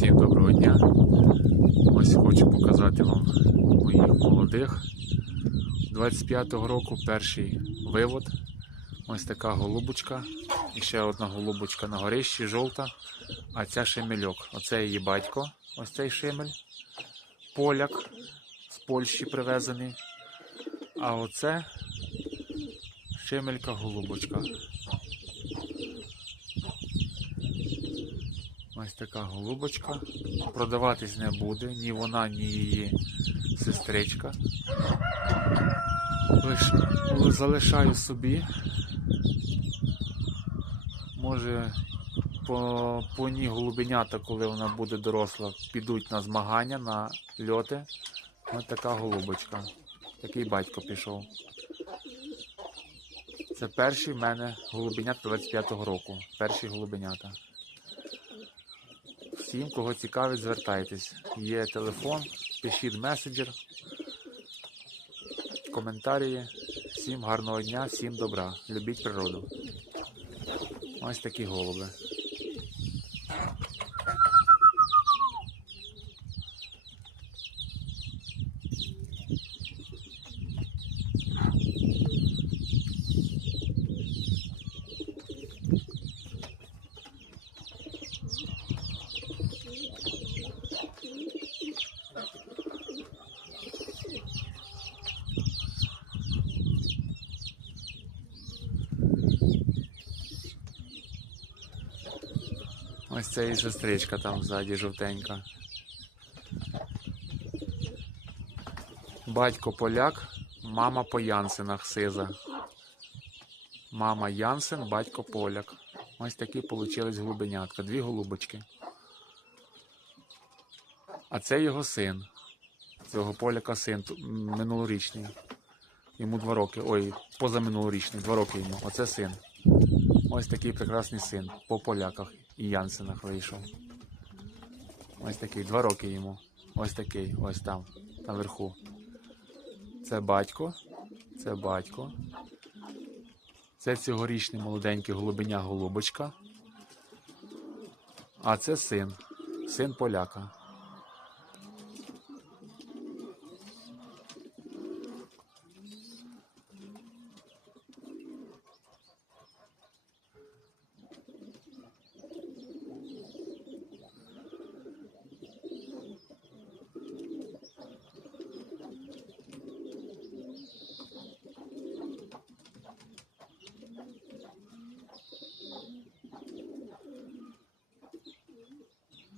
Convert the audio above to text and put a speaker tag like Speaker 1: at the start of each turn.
Speaker 1: Всім доброго дня. Ось хочу показати вам моїх молодих. 25-го року перший вивод. Ось така голубочка. І ще одна голубочка на горищі, жовта. А ця шемельок. Оце її батько. Ось цей шемель. Поляк з Польщі привезений. А оце шемелька голубочка. Ось така голубочка. Продаватись не буде, ні вона, ні її сестричка. Лиш... Залишаю собі. Може, по, по ній голубенята, коли вона буде доросла, підуть на змагання, на льоти. Ось така голубочка. Такий батько пішов. Це перші в мене голубенята 25-го року. Перші голубенята. Всім, кого цікавить, звертайтесь. Є телефон, пишіть меседжер, коментарі. Всім гарного дня, всім добра. Любіть природу. Ось такі голуби. Ось це і сестричка там ззаді жовтенька. Батько поляк, мама по Янсенах сиза. Мама Янсен, батько поляк. Ось такі получились голубенятка. Дві голубочки. А це його син. Цього поляка син минулорічний. Йому два роки. Ой, позаминулорічний, два роки йому. Оце син. Ось такий прекрасний син по поляках і Янсенах вийшов. Ось такий, два роки йому. Ось такий, ось там, наверху. Це батько. Це батько. Це цьогорічний молоденький голубеня голубочка. А це син. Син поляка.